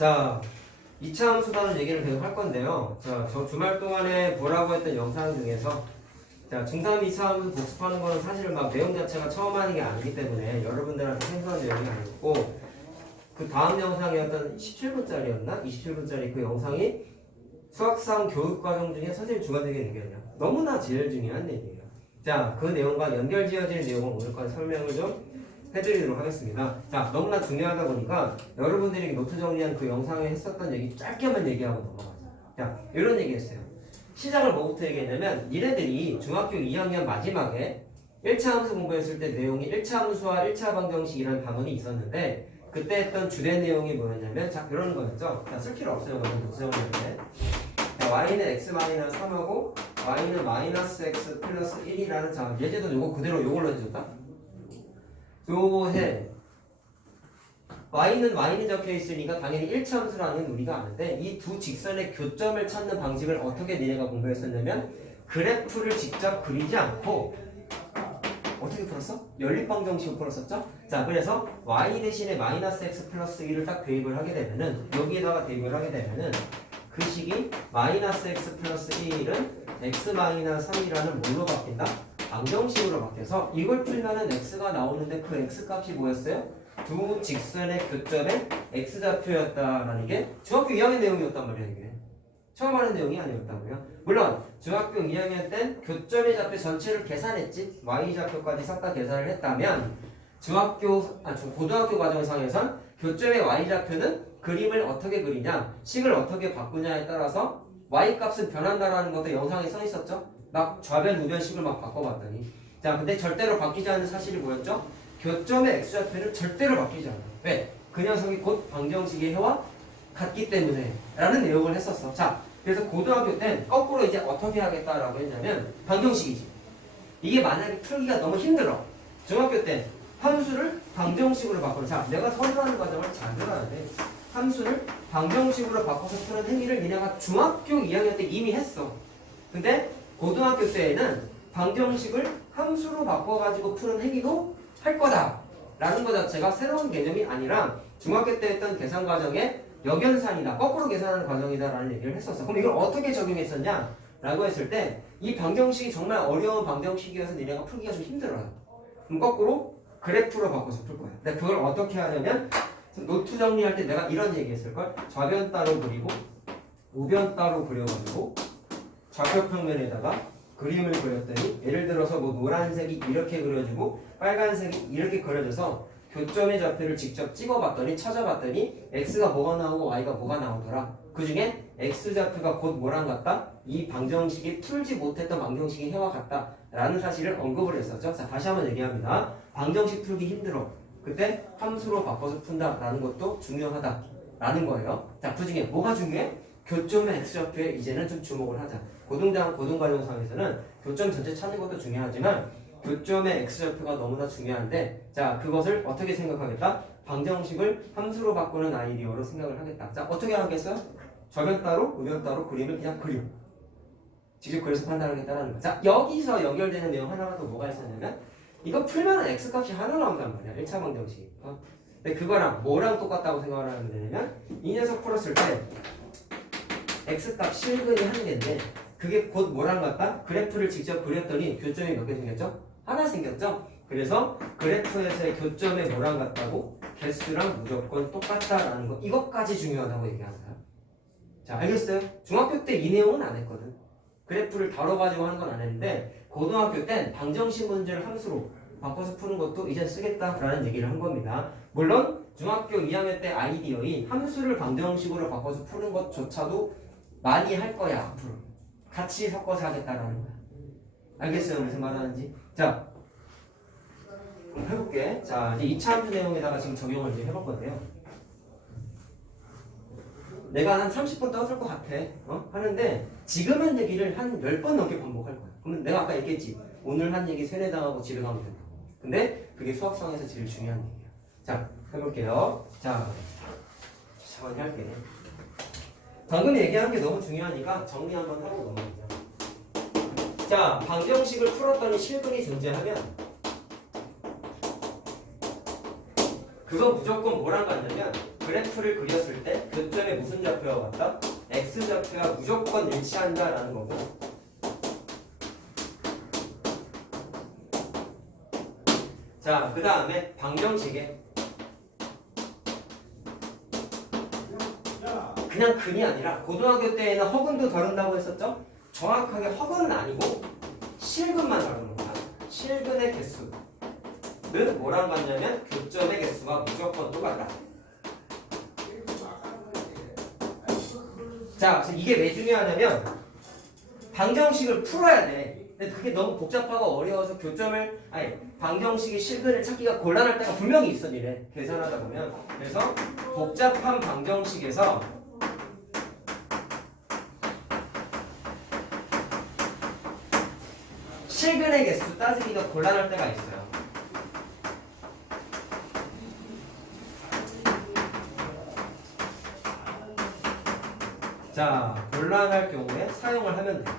자, 2차 함수다운 얘기를 계속 할 건데요. 자, 저 주말 동안에 보라고 했던 영상 중에서 자, 중3 2차 함수 복습하는 거는 사실은 막 내용 자체가 처음 하는 게 아니기 때문에 여러분들한테 생소한 내용이 아니었고 그 다음 영상이었던 17분짜리였나? 27분짜리 그 영상이 수학상 교육과정 중에 선생님 주관적인 의견이야. 너무나 제일 중요한 얘기예요. 자, 그 내용과 연결 지어질 내용을 오늘까지 설명을 좀 해드리도록 하겠습니다. 자, 너무나 중요하다 보니까 여러분들이 노트 정리한 그 영상에 했었던 얘기 짧게만 얘기하고 넘어가자. 자, 이런 얘기 했어요. 시작을 뭐부터 얘기했냐면 니네들이 중학교 2학년 마지막에 1차 함수 공부했을 때 내용이 1차 함수와 1차 방정식이라는 단원이 있었는데 그때 했던 주된 내용이 뭐였냐면 자, 이런 거였죠. 자, 쓸 필요 없어요. 노트 정리할 때. y는 x-3하고 y는 마이너스 x 플러스 1이라는 자, 예제도 요거 그대로 요걸로 해줬다. 요해 y는 적혀 있으니까 당연히 1차 함수라는 우리가 아는데 이 두 직선의 교점을 찾는 방식을 어떻게 니네가 공부했었냐면 그래프를 직접 그리지 않고 어떻게 풀었어? 연립방정식으로 풀었었죠? 자, 그래서 y 대신에 마이너스 x 플러스 1을 딱 대입을 하게 되면은 여기에다가 대입을 하게 되면은 그 식이 마이너스 x 플러스 1은 x 마이너스 3이라는 뭘로 바뀐다? 방정식으로 바뀌어서 이걸 풀면은 x가 나오는데 그 x 값이 뭐였어요? 두 직선의 교점의 x좌표였다라는 게 중학교 2학년 내용이었단 말이야. 이게 처음 하는 내용이 아니었다고요. 물론 중학교 2학년 땐 교점의 좌표 전체를 계산했지 y좌표까지 싹 다 계산을 했다면 고등학교 과정상에선 교점의 y좌표는 그림을 어떻게 그리냐 식을 어떻게 바꾸냐에 따라서 y값은 변한다라는 것도 영상에 써 있었죠. 막 좌변 우변식을 막 바꿔봤더니 자, 근데 절대로 바뀌지 않는 사실이 뭐였죠? 교점의 x좌표는 절대로 바뀌지 않아. 왜? 그 녀석이 곧 방정식의 해와 같기 때문에 라는 내용을 했었어. 자, 그래서 고등학교 땐 거꾸로 이제 어떻게 하겠다라고 했냐면 방정식이지. 이게 만약에 풀기가 너무 힘들어. 중학교 때 함수를 방정식으로 바꿔. 자, 내가 설명하는 과정을 잘 들어야 돼. 함수를 방정식으로 바꿔서 푸는 행위를 니네가 중학교 2학년 때 이미 했어. 근데 고등학교 때에는 방정식을 함수로 바꿔가지고 푸는 행위도 할 거다 라는 것 자체가 새로운 개념이 아니라 중학교 때 했던 계산 과정의 역연산이다, 거꾸로 계산하는 과정이다 라는 얘기를 했었어. 그럼 이걸 어떻게 적용했었냐 라고 했을 때 이 방정식이 정말 어려운 방정식이어서 니네가 풀기가 좀 힘들어요. 그럼 거꾸로 그래프로 바꿔서 풀 거야. 근데 그걸 어떻게 하냐면 노트 정리할 때 내가 이런 얘기 했을걸. 좌변 따로 그리고 우변 따로 그려가지고 좌표평면에다가 그림을 그렸더니 예를 들어서 뭐 노란색이 이렇게 그려지고 빨간색이 이렇게 그려져서 교점의 좌표를 직접 찍어봤더니 찾아봤더니 x가 뭐가 나오고 y가 뭐가 나오더라. 그 중에 x좌표가 곧 뭐랑 같다? 이 방정식이 풀지 못했던 방정식의 해와 같다 라는 사실을 언급을 했었죠. 자, 다시 한번 얘기합니다. 방정식 풀기 힘들어. 그때 함수로 바꿔서 푼다 라는 것도 중요하다 라는 거예요. 자, 그 중에 뭐가 중요해? 교점의 x좌표에 이제는 좀 주목을 하자. 고등과정상에서는 교점 전체 찾는 것도 중요하지만 교점의 x좌표가 너무나 중요한데 자, 그것을 어떻게 생각하겠다? 방정식을 함수로 바꾸는 아이디어로 생각을 하겠다. 자, 어떻게 하겠어요? 좌변 따로 우변 따로 그림을 그냥 그려. 직접 그려서 판단하겠다는 거. 자, 여기서 연결되는 내용 하나가 또 뭐가 있었냐면 이거 풀면 x값이 하나 나온단 말이야. 1차 방정식. 근데 그거랑 뭐랑 똑같다고 생각을 하면 되냐면 이 녀석 풀었을 때 x값 실근이 한 개인데 그게 곧 뭐랑 같다? 그래프를 직접 그렸더니 교점이 몇 개 생겼죠? 하나 생겼죠? 그래서 그래프에서의 교점에 뭐랑 같다고? 개수랑 무조건 똑같다라는 거. 이것까지 중요하다고 얘기하는 거야. 자, 알겠어요? 중학교 때 이 내용은 안 했거든. 그래프를 다뤄가지고 하는 건 안 했는데 고등학교 땐 방정식 문제를 함수로 바꿔서 푸는 것도 이제 쓰겠다라는 얘기를 한 겁니다. 물론 중학교 2학년 때 아이디어인 함수를 방정식으로 바꿔서 푸는 것조차도 많이 할 거야 앞으로. 같이 섞어서 하겠다라는 거야. 알겠어요? 무슨 말 하는지? 자, 해볼게. 자, 이제 2차 함수 내용에다가 지금 적용을 이제 해볼 건데요. 내가 한 30분 떠들 것 같아. 하는데 지금 한 얘기를 한 10번 넘게 반복할 거야. 그러면 내가 아까 얘기했지. 오늘 한 얘기 세뇌당하고 집에 가면 된다. 근데 그게 수학상에서 제일 중요한 얘기야. 자, 해볼게요. 자, 천천히 할게. 방금 얘기한 게 너무 중요하니까 정리 한번 하고 넘어가자. 자, 방정식을 풀었더니 실근이 존재하면 그거 무조건 뭐랑 같냐면 그래프를 그렸을 때 교점에 무슨 좌표가 왔다? x좌표가 무조건 일치한다라는 거고. 자, 그 다음에 방정식에 그냥 근이 아니라 고등학교 때에는 허근도 다룬다고 했었죠? 정확하게 허근은 아니고 실근만 다루는 거야. 실근의 개수는 뭐랑 같냐면 교점의 개수가 무조건 똑같다. 자, 그래서 이게 왜 중요하냐면 방정식을 풀어야 돼. 근데 그게 너무 복잡하고 어려워서 방정식의 실근을 찾기가 곤란할 때가 분명히 있어, 니네. 계산하다 보면. 그래서 복잡한 방정식에서 실근의 개수 따지기가 곤란할 때가 있어요. 자, 곤란할 경우에 사용을 하면 돼.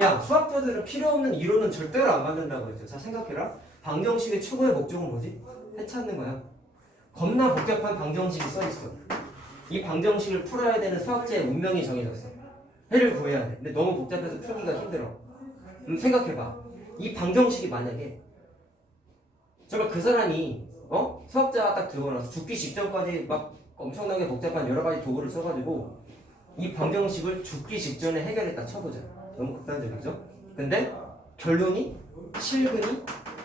야, 수학자들은 필요 없는 이론은 절대로 안 만든다고 했죠. 자, 생각해라. 방정식의 최고의 목적은 뭐지? 해찾는 거야. 겁나 복잡한 방정식이 써있어. 이 방정식을 풀어야 되는 수학자의 운명이 정해졌어. 해를 구해야 돼. 근데 너무 복잡해서 풀기가 힘들어. 생각해봐. 이 방정식이 만약에 정말 그 사람이 수학자가 딱 들고 나서 죽기 직전까지 막 엄청나게 복잡한 여러 가지 도구를 써가지고 이 방정식을 죽기 직전에 해결했다 쳐보자. 너무 극단적이죠? 근데 결론이 실근이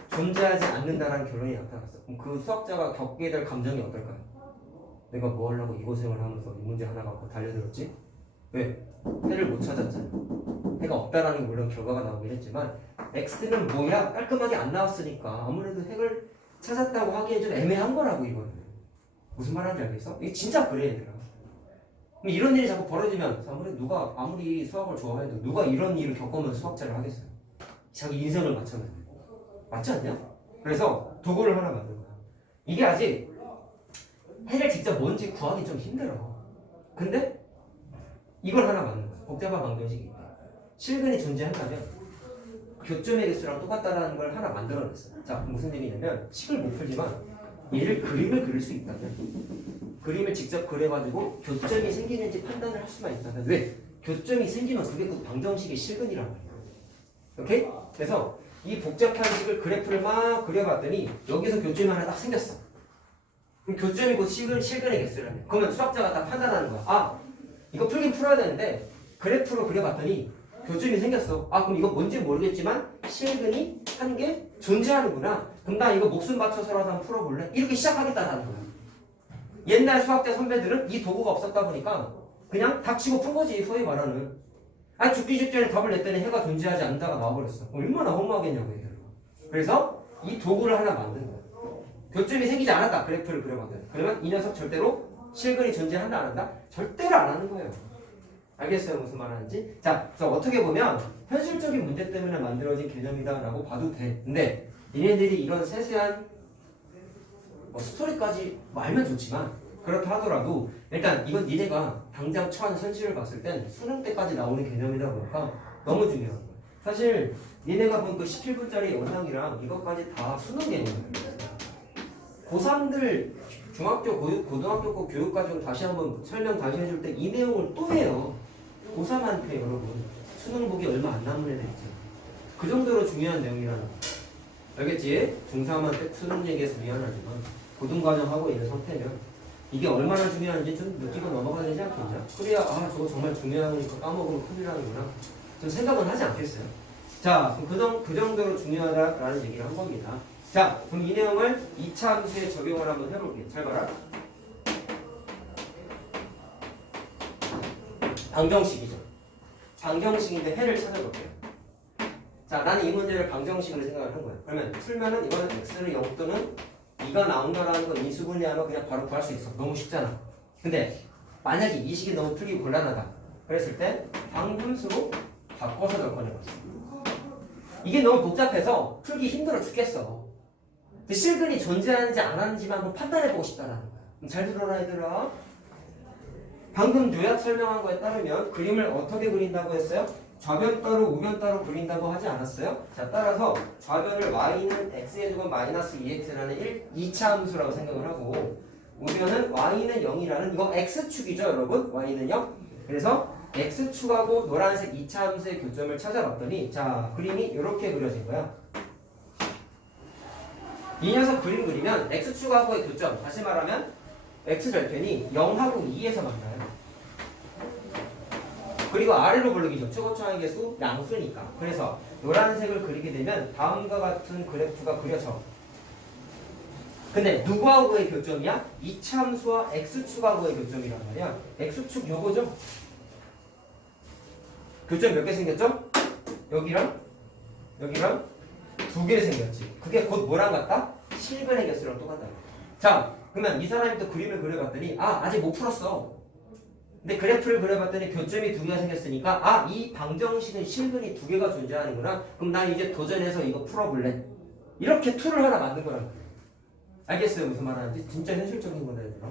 존재하지 않는다라는 결론이 나타났어. 그럼 그 수학자가 겪게 될 감정이 어떨까요? 내가 뭐 하려고 이 고생을 하면서 이 문제 하나 갖고 달려들었지? 왜? 해를 못 찾았잖아. 해가 없다라는 게 물론 결과가 나오긴 했지만 x는 뭐야? 깔끔하게 안 나왔으니까 아무래도 핵을 찾았다고 하기엔 좀 애매한 거라고 이거는. 무슨 말하는지 알겠어? 이게 진짜 그래 얘들아. 이런 일이 자꾸 벌어지면 아무래도 누가 아무리 수학을 좋아해도 누가 이런 일을 겪으면서 수학자를 하겠어요? 자기 인생을 맞춰면 맞지 않냐? 그래서 도구를 하나 만든 거야. 이게 아직 해를 직접 뭔지 구하기 좀 힘들어. 근데 이걸 하나 만든 거야. 복잡한 방정식이 있다. 실근이 존재한다면 교점의 개수랑 똑같다라는 걸 하나 만들어냈어. 자, 무슨 얘기냐면 식을 못 풀지만 얘를 그림을 그릴 수 있다면 그림을 직접 그려가지고 교점이 생기는지 판단을 할 수만 있다면 왜? 교점이 생기면 그게 그 방정식의 실근이란 말이야. 오케이? 그래서 이 복잡한 식을 그래프를 막 그려봤더니 여기서 교점이 하나 딱 생겼어. 그럼 교점이 곧 실근의 개수라면 그러면 수학자가 딱 판단하는 거야. 아, 이거 풀긴 풀어야 되는데 그래프로 그려봤더니 교점이 생겼어. 아, 그럼 이거 뭔지 모르겠지만 실근이 한 개 존재하는구나. 그럼 나 이거 목숨 바쳐서라도 한번 풀어볼래? 이렇게 시작하겠다는 거야. 옛날 수학자 선배들은 이 도구가 없었다 보니까 그냥 닥치고 푼 거지, 소위 말하는. 아, 죽기 직전에 답을 냈더니 해가 존재하지 않는다가 나와버렸어. 얼마나 허무하겠냐고 얘들아. 그래서 이 도구를 하나 만든 거야. 교점이 생기지 않았다. 그래프를 그려봤더니. 그러면 이 녀석 절대로 실근이 존재한다 안 한다? 절대로 안 하는 거예요. 알겠어요? 무슨 말 하는지? 자, 그래서 어떻게 보면 현실적인 문제 때문에 만들어진 개념이다라고 봐도 돼. 근데 얘네들이 이런 세세한 스토리까지 알면 좋지만 그렇다 하더라도 일단 이건 니네가 당장 처한 현실을 봤을 땐 수능 때까지 나오는 개념이다 보니까 너무 중요한 거야. 사실 니네가 본 그 17분짜리 영상이랑 이것까지 다 수능 개념이에요. 고3들 중학교, 고등학교 거 교육과정 다시 한번 설명 다시 해줄 때 이 내용을 또 해요. 고3한테 여러분 수능 보기 얼마 안 남은 애들 있죠. 그 정도로 중요한 내용이라는 거. 알겠지? 중3한테 수능 얘기해서 미안하지만 고등과정 하고 있는 상태면 이게 얼마나 중요한지 좀 느끼고 넘어가야 되지 않겠냐? 그래야 아 저거 정말 중요하니까 까먹으면 큰일 나는구나 좀 생각은 하지 않겠어요? 자, 그럼 그 정도로 중요하다라는 얘기를 한 겁니다. 자, 그럼 이 내용을 2차 함수에 적용을 한번 해볼게요. 잘 봐라. 방정식이죠. 방정식인데 해를 찾아볼게요. 자, 나는 이 문제를 방정식으로 생각을 한 거야. 그러면 풀면은 이거는 x를 0 또는 2가 나온다라는 건 인수분해하면 그냥 바로 구할 수 있어. 너무 쉽잖아. 근데 만약에 이 식이 너무 풀기 곤란하다. 그랬을 때 방분수로 바꿔서 접근해봤어. 이게 너무 복잡해서 풀기 힘들어 죽겠어. 실근이 존재하는지 안 하는지만 한번 판단해보고 싶다라는 거야. 잘 들어라 얘들아. 방금 요약 설명한 거에 따르면 그림을 어떻게 그린다고 했어요? 좌변 따로 우변 따로 그린다고 하지 않았어요? 자, 따라서 좌변을 y는 x의 제곱 마이너스 2x라는 2차 함수라고 생각을 하고 우변은 y는 0이라는 이거 x축이죠, 여러분? y는 0. 그래서 x축하고 노란색 2차 함수의 교점을 찾아봤더니 자, 그림이 이렇게 그려진 거야. 이 녀석 그림 그리면 x축하고의 교점, 다시 말하면 x절편이 0하고 2에서 만나요. 그리고 아래로 볼록이죠. 최고차항의 개수 양수니까. 그래서 노란색을 그리게 되면 다음과 같은 그래프가 그려져. 근데 누구하고의 교점이야? 이차함수와 x축하고의 교점이란 말이야. x축 요거죠? 교점 몇 개 생겼죠? 여기랑 여기랑 두 개 생겼지. 그게 곧 뭐랑 같다? 실근의 개수랑 똑같다. 자, 그러면 이 사람이 또 그림을 그려봤더니 아직 못 풀었어. 근데 그래프를 그려봤더니 교점이 두 개가 생겼으니까 이 방정식은 실근이 두 개가 존재하는구나. 그럼 난 이제 도전해서 이거 풀어볼래. 이렇게 툴을 하나 만든 거란 말이야. 알겠어요? 무슨 말하는지? 진짜 현실적인 거다 얘들아.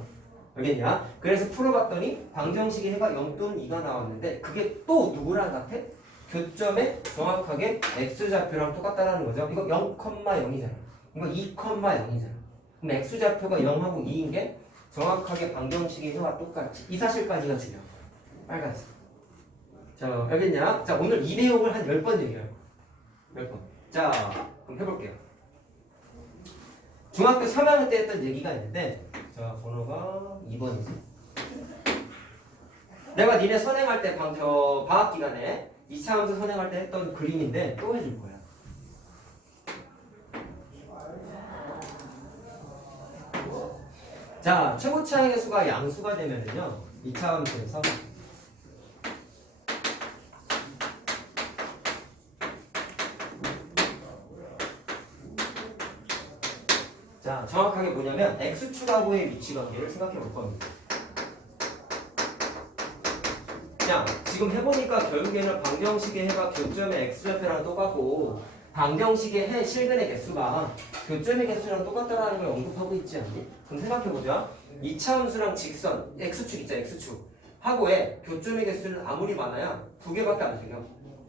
알겠냐? 그래서 풀어봤더니 방정식의 해가 0 또는 2가 나왔는데 그게 또 누구랑 같아? 교점에 정확하게 x좌표랑 똑같다라는 거죠. 이거 0,0이잖아. 이거 2,0이잖아. 그럼 x좌표가 0하고 2인 게 정확하게 방정식의 해와 똑같이. 이 사실까지가 중요한 거야. 빨간색. 자, 알겠냐? 자, 오늘 이 내용을 한 10번 얘기해요. 10번. 자, 그럼 해볼게요. 중학교 3학년 때 했던 얘기가 있는데 자, 번호가 2번이지. 내가 니네 선행할 때 방학 기간에 2차 함수 선행할 때 했던 그림인데 또 해줄 거야. 자, 최고차항의 수가 양수가 되면은요 2차 함수에서 자, 정확하게 뭐냐면 x축하고의 위치 관계를 생각해 볼 겁니다. 그냥 지금 해보니까 결국에는 방정식의 해가 교점의 x좌표랑 똑같고 방정식의 해 실근의 개수가 교점의 개수랑 똑같다라는 걸 언급하고 있지 않니? 그럼 생각해보자. 2차 함수랑 직선 x축 있죠, x축 하고의 교점의 개수는 아무리 많아야 두 개밖에 안 생겨.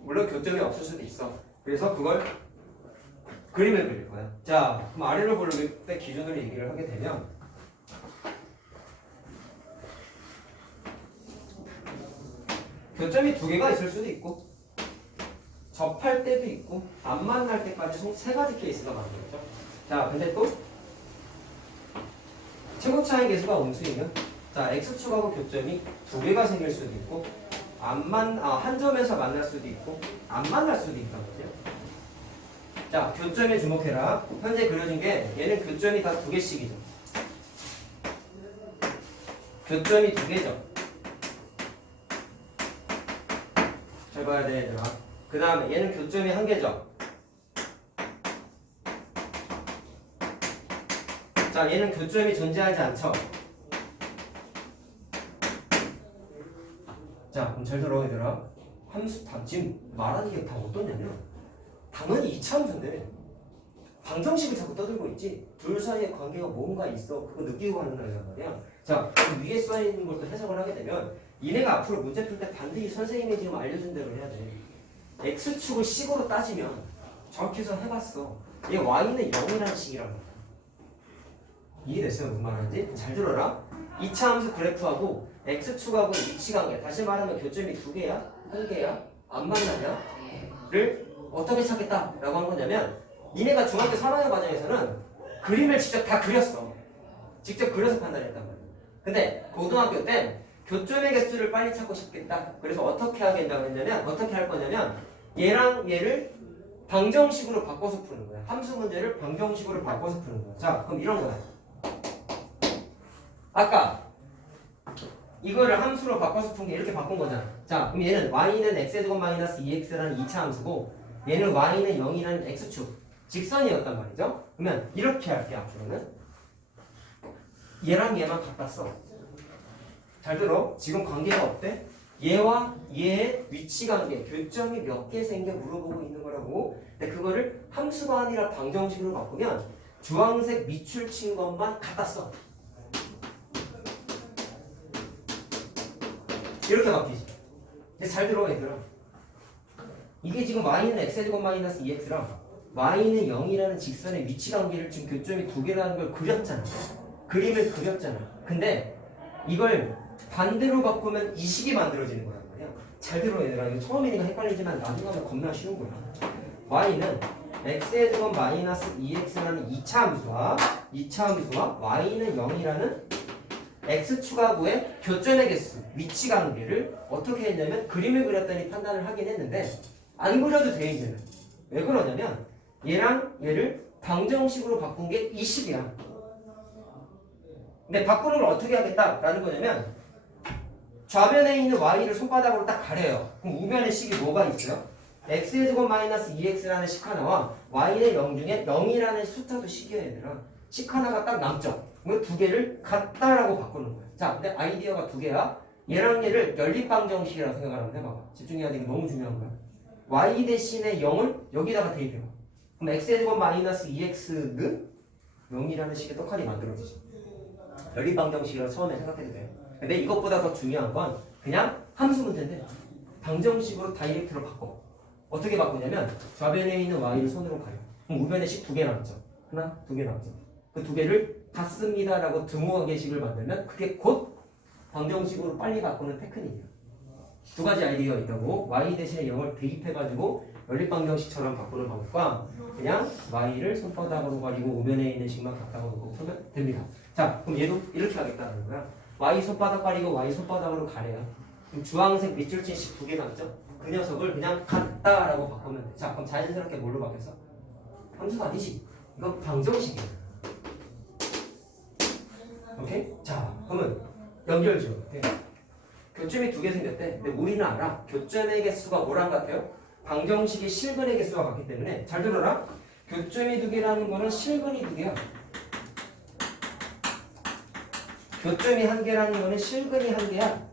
물론 교점이 없을 수도 있어. 그래서 그걸 그림을 그릴 거야. 자, 그럼 아래로 볼록일 때 기준으로 얘기를 하게 되면 교점이 두 개가 있을 수도 있고 접할 때도 있고 안 만날 때까지 총 세 가지 케이스가 만들어져. 자, 근데 또 최고차항의 개수가 음수이면 자, x축하고 교점이 두 개가 생길 수도 있고 한 점에서 만날 수도 있고 안 만날 수도 있단 말이야. 자, 교점에 주목해라. 현재 그려진 게 얘는 교점이 다 두 개씩이죠. 교점이 두 개죠. 잘 봐야 돼, 얘들아. 그 다음에 얘는 교점이 한 개죠. 자, 얘는 교점이 존재하지 않죠. 자, 그럼 잘 들어, 얘들아. 함수 다 지금 말하는 게 다 어떠냐면 당연히 2차 함수인데 방정식을 자꾸 떠들고 있지 둘 사이의 관계가 뭔가 있어. 그거 느끼고 하는 거란 말이야. 자, 그 위에 써있는 걸 또 해석을 하게 되면 얘네가 앞으로 문제 풀 때 반드시 선생님이 지금 알려준 대로 해야 돼. x축을 식으로 따지면 저렇게서 해봤어. 얘 y는 0이라는 식이란 말이야. 이해됐어요? 무슨 말하는지? 잘 들어라. 2차 함수 그래프하고 x축하고 위치관계, 다시 말하면 교점이 두 개야? 한 개야? 안 만나냐? 를 어떻게 찾겠다라고 한 거냐면 니네가 중학교 3학년 과정에서는 그림을 직접 다 그렸어. 직접 그려서 판단했단 말이야. 근데 고등학교 땐 교점의 개수를 빨리 찾고 싶겠다. 그래서 어떻게 하겠다고 했냐면 어떻게 할 거냐면 얘랑 얘를 방정식으로 바꿔서 푸는 거야. 함수 문제를 방정식으로 바꿔서 푸는 거야. 자, 그럼 이런 거야. 아까 이거를 함수로 바꿔서 푼 게 이렇게 바꾼 거잖아. 자, 그럼 얘는 y는 x의 제곱 마이너스 2x라는 2차 함수고 얘는 y는 0이라는 x축 직선이었단 말이죠. 그러면 이렇게 할게. 앞으로는 얘랑 얘만 갖다 써. 잘 들어. 지금 관계가 어때? 얘와 얘의 위치 관계, 교점이 몇 개 생겨 물어보고 있는 거라고. 근데 그거를 함수가 아니라 방정식으로 바꾸면 주황색 밑줄 친 것만 갖다 써. 이렇게 바뀌지. 근데 잘 들어, 얘들아. 이게 지금 y는 x제곱 마이너스 2x랑 y는 0이라는 직선의 위치 관계를 지금 교점이 두 개라는 걸 그렸잖아. 그림을 그렸잖아. 근데 이걸 반대로 바꾸면 이 식이 만들어지는 거란 말이야. 잘 들어 얘들아. 이거 처음이니까 헷갈리지만 나중에 하면 겁나 쉬운 거야. y는 x제곱 마이너스 2x라는 2차 함수와 y는 0이라는 x축하고의 교점의 개수, 위치 관계를 어떻게 했냐면 그림을 그렸더니 판단을 하긴 했는데 안 그려도 돼 이제는. 왜 그러냐면 얘랑 얘를 방정식으로 바꾼 게 이 식이야. 근데 바꾸는 걸 어떻게 하겠다라는 거냐면 좌변에 있는 y를 손바닥으로 딱 가려요. 그럼 우변의 식이 뭐가 있어요? x제곱 마이너스 2x라는 식 하나와 y는 0 중에 0이라는 숫자도 식이야 얘들아. 식 하나가 딱 남죠. 그 두 개를 같다라고 바꾸는 거야. 자, 근데 아이디어가 두 개야. 얘랑 얘를 연립방정식이라고 생각하면 해봐봐. 집중해야 돼. 이거 너무 중요한 거야. y 대신에 0을 여기다가 대입해봐. 그럼 x제곱 마이너스 2x는 0이라는 식의 떡하니 만들어지지. 연립방정식이라고 처음에 생각해도 돼요. 근데 이것보다 더 중요한 건 그냥 함수 문제인데 방정식으로 다이렉트로 바꿔. 어떻게 바꾸냐면 좌변에 있는 y를 손으로 가요. 그럼 우변에 식 두 개 남죠. 하나, 두 개 남죠. 그 두 개를 같습니다라고 등호하게 식을 만들면 그게 곧 방정식으로 빨리 바꾸는 테크닉이에요. 두 가지 아이디어가 있다고. y 대신에 0을 대입해가지고 연립방정식처럼 바꾸는 방법과 그냥 y를 손바닥으로 가리고 우변에 있는 식만 갖다가 놓고 풀면 됩니다. 자, 그럼 얘도 이렇게 하겠다는 거야. y 손바닥 가리고 y 손바닥으로 가래요. 그럼 주황색 밑줄 친 식 두 개 남죠? 그 녀석을 그냥 같다라고 바꾸면 돼. 자, 그럼 자연스럽게 뭘로 바뀌었어? 함수가 아니지. 이건 방정식이야. 오케이? 자, 그러면 연결 지어. 교점이 두 개 생겼대. 근데 우리는 알아. 교점의 개수가 뭐랑 같아요? 방정식이 실근의 개수와 같기 때문에 잘 들어라. 교점이 두 개라는 거는 실근이 두 개야. 교점이 한 개라는 거는 실근이 한 개야.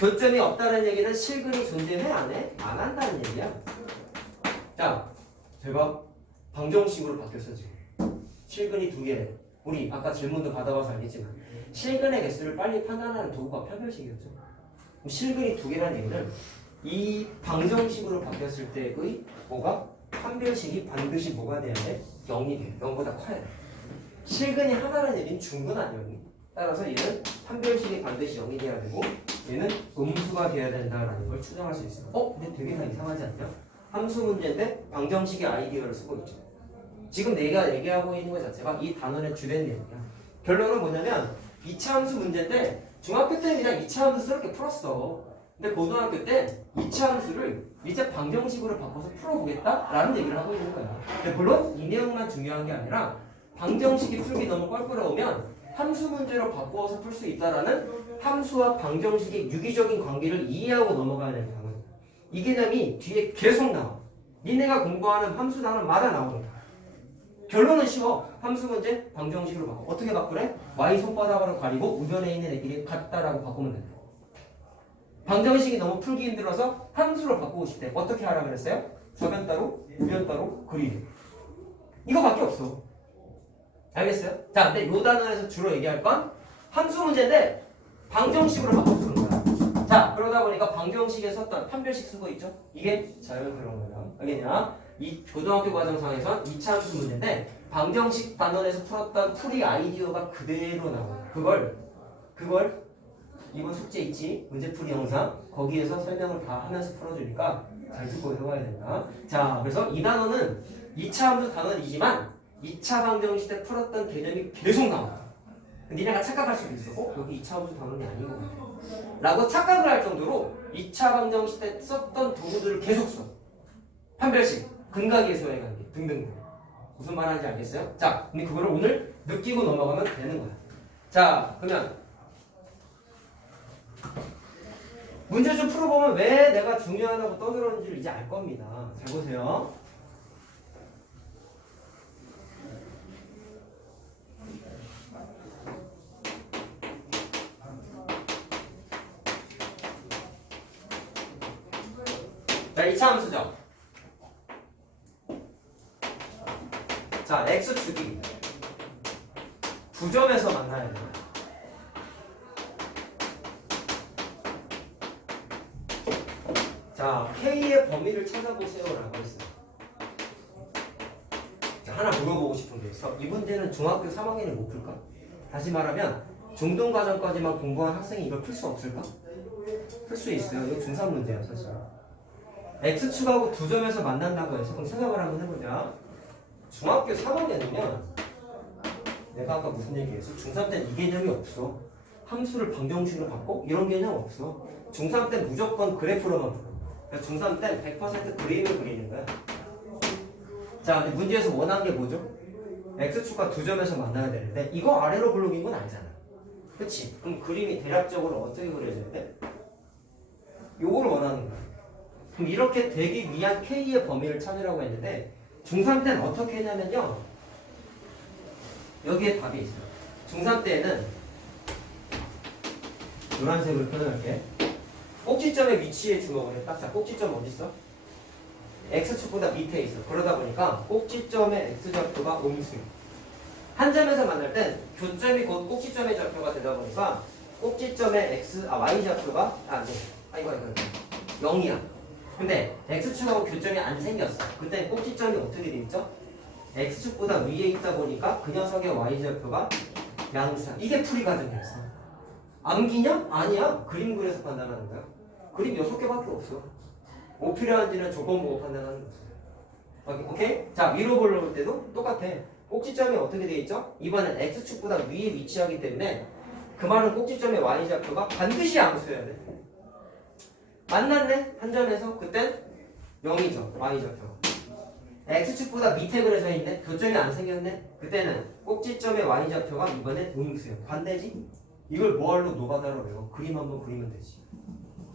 교점이 없다는 얘기는 실근이 존재해 안 해? 안 한다는 얘기야. 자, 제가 방정식으로 바뀌었어 지금. 실근이 두 개. 우리 아까 질문도 받아봐서 알겠지만 실근의 개수를 빨리 판단하는 도구가 편별식이었죠. 그럼 실근이 두 개라는 얘기는 이 방정식으로 바뀌었을 때의 뭐가? 판별식이 반드시 뭐가 돼야 돼? 0이 돼. 0보다 커야 돼. 실근이 하나라는 얘기는 중근 아니었니? 따라서 얘는 판별식이 반드시 0이 돼야 되고 얘는 음수가 돼야 된다라는 걸 추정할 수 있어. 근데 되게 다 이상하지 않냐? 함수 문제인데 방정식의 아이디어를 쓰고 있죠. 지금 내가 얘기하고 있는 것 자체가 이 단원의 주된 내용이야. 결론은 뭐냐면 2차 함수 문제인데 중학교 때는 그냥 2차 함수스럽게 풀었어. 근데 고등학교 때 2차 함수를 이제 방정식으로 바꿔서 풀어보겠다라는 얘기를 하고 있는 거야. 근데 물론 이 내용만 중요한 게 아니라 방정식이 풀기 너무 껄끄러우면 함수 문제로 바꾸어서 풀 수 있다라는 함수와 방정식의 유기적인 관계를 이해하고 넘어가야 되는 거야. 이 개념이 뒤에 계속 나와. 니네가 공부하는 함수 단원마다 나오는 거야. 결론은 쉬워. 함수 문제 방정식으로 바꿔. 어떻게 바꾸래? y 손바닥으로 가리고 우변에 있는 애끼리 같다라고 바꾸면 된다. 방정식이 너무 풀기 힘들어서 함수로 바꾸고 싶대. 어떻게 하라 그랬어요? 좌변 따로, 우변 따로 그리기. 이거밖에 없어. 알겠어요? 자, 근데 요 단원에서 주로 얘기할 건 함수 문제인데 방정식으로 바꿔 쓰는 거야. 자, 그러다 보니까 방정식에 썼던 판별식 쓰고 있죠? 이게 자연스러운 거야. 알겠냐? 이 고등학교 과정상에선 2차 함수 문제인데 방정식 단원에서 풀었던 풀이 아이디어가 그대로 나와요. 그걸 이번 숙제 있지? 문제풀이 영상 거기에서 설명을 다 하면서 풀어주니까 잘 듣고 해봐야 된다. 자, 그래서 이 단어는 2차 함수 단원이지만 2차 방정식 때 풀었던 개념이 계속 나와. 니네가 착각할 수도 있어. 여기 2차 함수 단원이 아닌 것 같아 라고 착각을 할 정도로 2차 방정식 때 썼던 도구들을 계속 써. 판별식, 근각계수와의 관계 등등등. 무슨 말 하는지 알겠어요? 자, 근데 그거를 오늘 느끼고 넘어가면 되는 거야. 자, 그러면 문제 좀 풀어보면 왜 내가 중요하다고 떠들었는지를 이제 알 겁니다. 잘 보세요. 자, 2차 함수죠. 자, x축이 두 점에서 만나야 돼요. 자, K의 범위를 찾아보세요라고 했어요. 자, 하나 물어보고 싶은 게 있어. 이 문제는 중학교 3학년이 못 풀까? 다시 말하면 중등과정까지만 공부한 학생이 이걸 풀 수 없을까? 풀 수 있어요. 이거 중3 문제예요, 사실. X축하고 두 점에서 만난다고 해서 그럼 생각을 한번 해보자. 중학교 3학년이면 내가 아까 무슨 얘기했어? 중3 때는 이 개념이 없어. 함수를 방정식으로 바꿔? 이런 개념 없어. 중3 때는 무조건 그래프로만 풀어. 그래서 중3 때는 100% 그림을 그리는 거야. 자, 근데 문제에서 원하는 게 뭐죠? X축과 두 점에서 만나야 되는데 이거 아래로 블록인 건 아니잖아. 그치? 그럼 그림이 대략적으로 어떻게 그려져야 돼? 요거를 원하는 거야. 그럼 이렇게 되기 위한 K의 범위를 찾으라고 했는데 중3 때는 어떻게 했냐면요. 여기에 답이 있어요. 중3 때는 노란색으로 표현할게. 꼭지점의 위치에 주목을 해. 딱 자, 꼭지점 어디 있어? X축보다 밑에 있어. 그러다 보니까 꼭지점의 X좌표가 음수. 한 점에서 만날 땐 교점이 곧 꼭지점의 좌표가 되다 보니까 꼭지점의 Y좌표가 이거 0이야. 근데 X축하고 교점이 안 생겼어. 그때 꼭지점이 어떻게 돼 있죠? X축보다 위에 있다 보니까 그 녀석의 Y좌표가 양수야. 이게 풀이 과정이었어. 암기냐? 아니야. 그림 그려서 판단하는 거야. 그림 6개밖에 없어. 뭐 필요한지는 조건 보고 판단하는 거지. 오케이? 자, 위로 볼볼 때도 똑같아. 꼭지점이 어떻게 돼 있죠? 이번엔 X축보다 위에 위치하기 때문에 그 말은 꼭지점의 Y좌표가 반드시 양수여야 돼. 만났네? 한 점에서 그땐 0이죠. Y좌표가. X축보다 밑에 그려져 있네? 교점이 안 생겼네? 그때는 꼭지점의 Y좌표가 이번엔 음수야. 반대지? 이걸 뭐할로 노가다로 외워? 그림 한번 그리면 되지.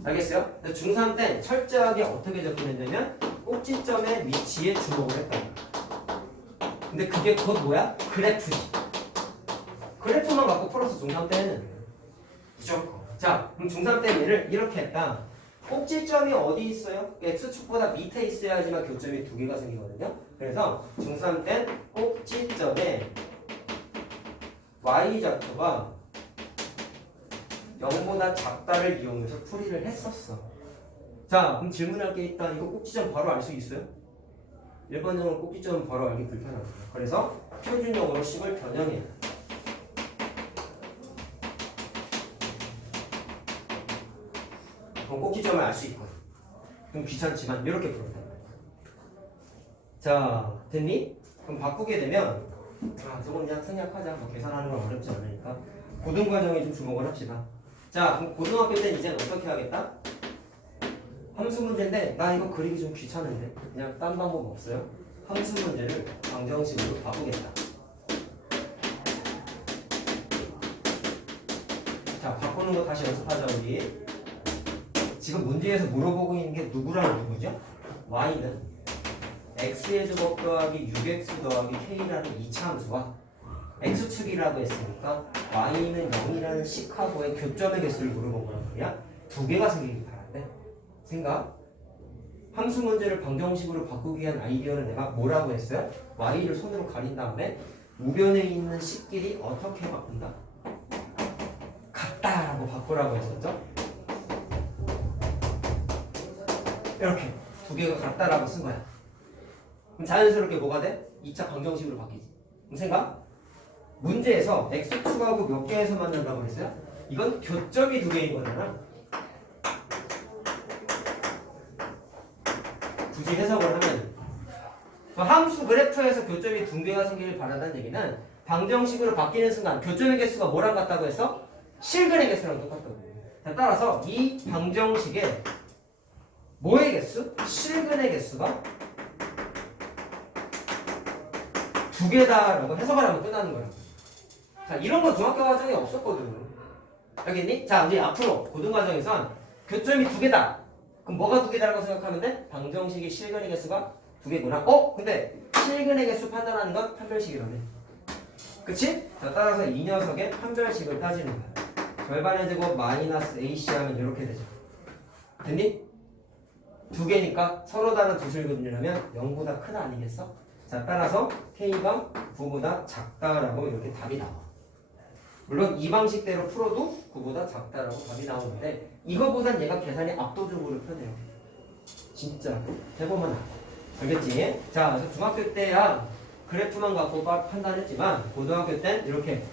알겠어요? 중3 때 철저하게 어떻게 접근했냐면 꼭지점의 위치에 주목을 했다. 근데 그게 곧 뭐야? 그래프지. 그래프만 갖고 풀어서 중3 때는 무조건. 자, 그럼 중3 때 얘를 이렇게 했다. 꼭지점이 어디 있어요? X축보다 밑에 있어야지만 교점이 두 개가 생기거든요. 그래서 중3 때 꼭지점에 Y좌표가 0보다 작다를 이용해서 풀이를 했었어. 자, 그럼 질문할 게 있다. 이거 꼭지점 바로 알 수 있어요? 일반적으로 꼭지점은 바로 알기 불편합니다. 그래서 표준형으로 식을 변형해야 돼. 그럼 꼭지점을 알 수 있거든. 그럼 귀찮지만 이렇게 풀었다. 자, 됐니? 그럼 바꾸게 되면 저건 그냥 생략하자. 뭐 계산하는 건 어렵지 않으니까 고등과정에 좀 주목을 합시다. 자, 그럼 고등학교 때는 이제 어떻게 하겠다? 함수 문제인데 나 이거 그리기 좀 귀찮은데 그냥 딴 방법 없어요? 함수 문제를 방정식으로 바꾸겠다. 자, 바꾸는 거 다시 연습하자 우리. 지금 문제에서 물어보고 있는 게 누구랑 누구죠? Y는 X의 제곱 더하기 6X 더하기 K라는 2차 함수와 X축이라고 했으니까 Y는 0이라는 식하고의 교점의 개수를 물어본 거란 말이야. 두 개가 생기길 바란대. 생각? 함수 문제를 방정식으로 바꾸기 위한 아이디어는 내가 뭐라고 했어요? Y를 손으로 가린 다음에 우변에 있는 식끼리 어떻게 바꾼다? 같다라고 바꾸라고 했었죠? 이렇게 두 개가 같다라고 쓴 거야. 그럼 자연스럽게 뭐가 돼? 2차 방정식으로 바뀌지. 그럼 생각? 문제에서 X축하고 몇 개에서 만난다고 했어요? 이건 교점이 두 개인 거잖아. 굳이 해석을 하면 함수 그래프에서 교점이 두 개가 생기길 바란다는 얘기는 방정식으로 바뀌는 순간 교점의 개수가 뭐랑 같다고 했어? 실근의 개수랑 똑같다고. 따라서 이 방정식의 뭐의 개수? 실근의 개수가 두 개다라고 해석을 하면 끝나는 거야. 자, 이런 거 중학교 과정에 없었거든. 알겠니? 자, 이제 앞으로 고등과정에선 교점이 두 개다. 그럼 뭐가 두 개다라고 생각하면 돼? 방정식의 실근의 개수가 두 개구나. 근데 실근의 개수 판단하는 건 판별식이라네. 그치? 자, 따라서 이 녀석의 판별식을 따지는 거야. 절반의 제곱 마이너스 AC 하면 이렇게 되죠. 됐니? 두 개니까 서로 다른 두 실근이라면 0보다 크다 아니겠어? 자, 따라서 K가 9보다 작다라고 이렇게 답이 나와. 물론 이 방식대로 풀어도 9보다 작다라고 답이 나오는데 이거보단 얘가 계산이 압도적으로 편해요. 진짜 해보면 알아. 알겠지? 자, 그래서 중학교 때야 그래프만 갖고 판단했지만 고등학교 땐 이렇게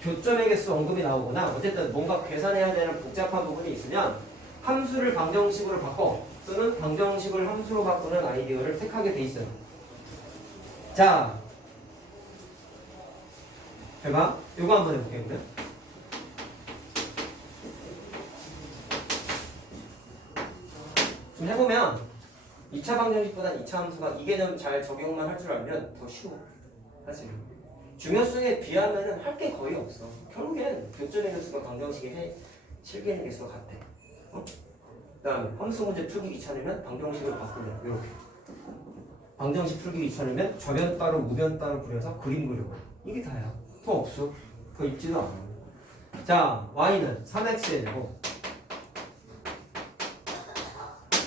교점의 개수 언급이 나오거나 어쨌든 뭔가 계산해야 되는 복잡한 부분이 있으면 함수를 방정식으로 바꿔 또는 방정식을 함수로 바꾸는 아이디어를 택하게 돼 있어요. 자, 잘 봐. 요거 한번 해볼게요. 그러면. 좀 해보면 2차 방정식보다는 2차 함수가 이 개념 잘 적용만 할 줄 알면 더 쉬워. 사실 중요성에 비하면은 할 게 거의 없어. 결국엔 교점의 개수가 방정식의 실계의 개수가 같아. 어? 그다음 함수 문제 풀기 귀찮으면 방정식을 바꾸면 이렇게. 방정식 풀기 귀찮으면 좌변 따로 우변 따로 그려서 그림 그리고 이게 다야. 더 없어. 더 있지도 않아. 자, y는 3x에 되고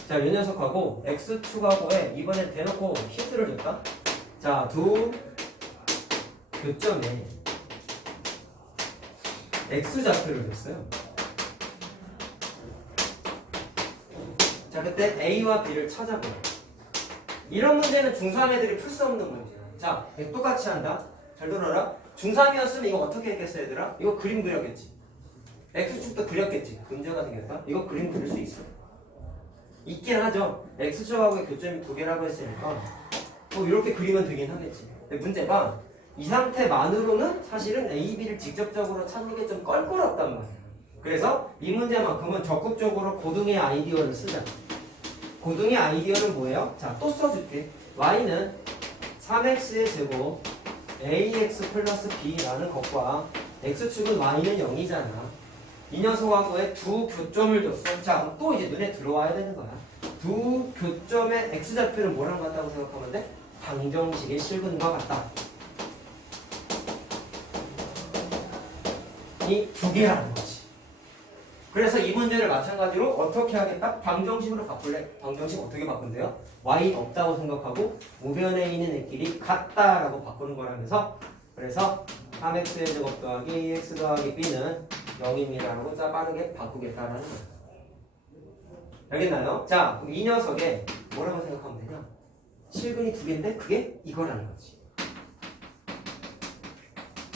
자, 이 녀석하고 x축하고에 이번에 대놓고 힌트를 줬다. 자, 두 교점에 x좌표를 줬어요. 자, 그때 a와 b를 찾아보라. 이런 문제는 중3 애들이 풀 수 없는 문제야. 자, 똑같이 한다. 잘 들어라. 중3이었으면 이거 어떻게 했겠어 얘들아? 이거 그림 그렸겠지. x축도 그렸겠지. 문제가 생겼다. 이거 그림 그릴 수 있어. 있긴 하죠. x축하고의 교점이 두 개라고 했으니까 뭐 이렇게 그리면 되긴 하겠지. 근데 문제가 이 상태만으로는 사실은 a, b를 직접적으로 찾는 게 좀 껄끄럽단 말이야. 그래서 이 문제만큼은 적극적으로 고등의 아이디어를 쓰자. 고등의 아이디어는 뭐예요? 자, 또 써줄게. y는 3x의 제곱 ax 플러스 b라는 것과 x축은 y는 0이잖아. 이 녀석하고의 두 교점을 줬어. 자, 또 이제 눈에 들어와야 되는 거야. 두 교점의 x좌표를 뭐랑 같다고 생각하면 돼? 방정식의 실근과 같다. 이 두 개라는 거지. 그래서 이 문제를 마찬가지로 어떻게 하겠다? 방정식으로 바꿀래? 방정식 어떻게 바꾼대요? y 없다고 생각하고 우변에 있는 애끼리 같다라고 바꾸는 거라면서 그래서 3x의 제곱 더하기 x 더하기 b는 0입니다라고 짜 빠르게 바꾸겠다라는 거예요. 알겠나요? 자, 그럼 이 녀석에 뭐라고 생각하면 되냐? 실근이 두 개인데 그게 이거라는 거지.